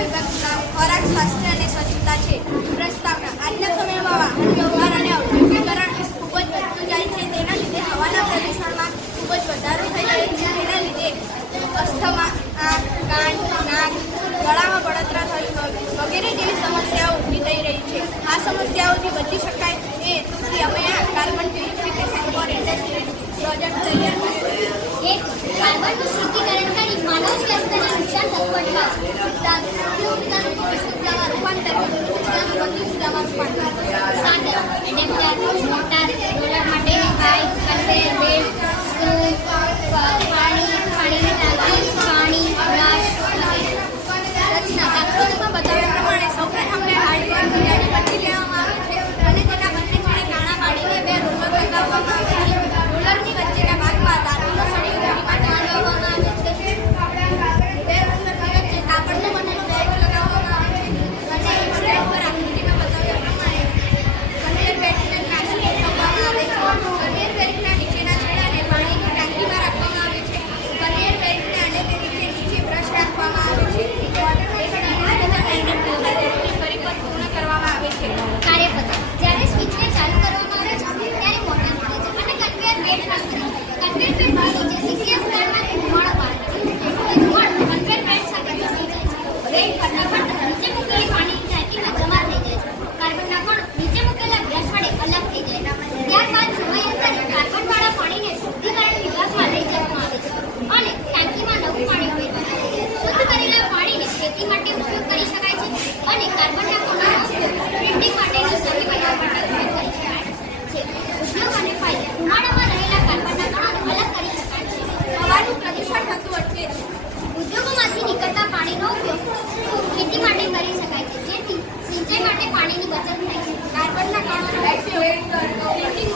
વિભાગના ખોરાક સ્વાસ્થ્ય અને સ્વચ્છતા છે. પ્રસ્તાવના. આજના સમયમાં વાહન વ્યવહાર અને ઔદ્યોગિકરણ ખૂબ જ વધતું જાય છે. તેના લીધે હવાના પ્રદૂષણમાં ખૂબ જ વધારો થઈ રહ્યો છે. જેના લીધે અસ્થમા, આંખ, કાન, નાક, ગળામાં બળતરા થવી વગેરે જેવી સમસ્યાઓ ઊભી થઈ રહી છે. આ સમસ્યાઓથી બચી શકાય એ હેતુથી અમે આ carbon purification for industry project તૈયાર કર્યો છે. કાર્બનનું શુદ્ધિકરણ કરી માનવ સ્વાસ્થ્યને નુકસાન થતું અટકાવવું. ઉર્જામાં રૂપાંતર ઉર્જાનું બધી ઉર્જામાં રૂપાંતર. સાધન એડેપ્ટર, મોટર, રોલર માટે પાઇપ, કન્વેયર બેલ્ટ, પાણીની ટાંકી, પાણી, બ્રશ વગેરે. રચના. આકૃતિમાં બતાવ્યા પ્રમાણે સૌપ્રથમ હાર્ડવેરની જાળી પટ્ટી લેવામાં આવે છે અને તેના બંને છેડે કાણા પાડીને બે રોલર લગાવવામાં આવે છે. રોલરની વચ્ચેના ભાગમાં ધાતુનો સળી ઘડીમાં ટાંગવામાં આવે છે. બે રોલરની વચ્ચે કાપડનો બનેલો બેલ્ટ લગાવવામાં આવે છે અને બેલ્ટ પર આકૃતિમાં બતાવ્યા પ્રમાણે કન્વેયર બેલ્ટને નાસી મૂકવામાં આવે છે. કન્વેયર બેલ્ટના નીચેના છેડાને પાણીની ટાંકીમાં રાખવામાં આવે છે. કન્વેયર બેલ્ટને અને તેની નીચે બ્રશ રાખવામાં આવે છે. પૂર્ણ કરવામાં આવે છે. કાર્યપદ્ધતિ. જ્યારે સ્વિચને ચાલુ કરવામાં આવે છે ત્યારે મોટર ખુલે છે અને કન્વેયર બેલ્ટ બંધ થાય છે. કન્વેયર બેલ્ટની નીચે સીસીએસ સ્તરમાંથી ધુમાડો બહાર નીકળે છે. તે ધુમાડો કન્વેયર બેલ્ટ સાથે જોડાઈ જાય છે. બેલ્ટ પરના કણ નીચે મૂકેલી પાણીની ટાંકીમાં જમા થઈ જાય છે. કાર્બનના કણ નીચે મૂકેલા બ્રશ વડે અલગ થઈ જાય છે. ત્યારબાદ સમયાંતરે કાર્બનવાળા પાણીને શુદ્ધિકરણ વિભાગમાં લઈ જવામાં આવે છે અને ટાંકીમાં નવું પાણી ઉમેરવામાં આવે છે. શુદ્ધ કરેલા પાણીને ખેતી માટે ઉપયોગ કરી શકાય છે અને કાર્બનના કણોનો પ્રિન્ટિંગ માટેની છબી બનાવવા માટે ઉપયોગ કરી શકાય છે. ઉદ્યોગ અને ફાયદા. ધુમાડામાં રહેલા કાર્બનના કણોને અલગ કરી શકાય છે. હવાનું પ્રદૂષણ થતું અટકે છે. ઉદ્યોગોમાંથી નીકળતા પાણીનો ઉપયોગ ખેતી માટે કરી શકાય છે, જેથી સિંચાઈ માટે પાણીની બચત થાય છે. કાર્બનના કણોનો ઉપયોગ પ્રિન્ટિંગ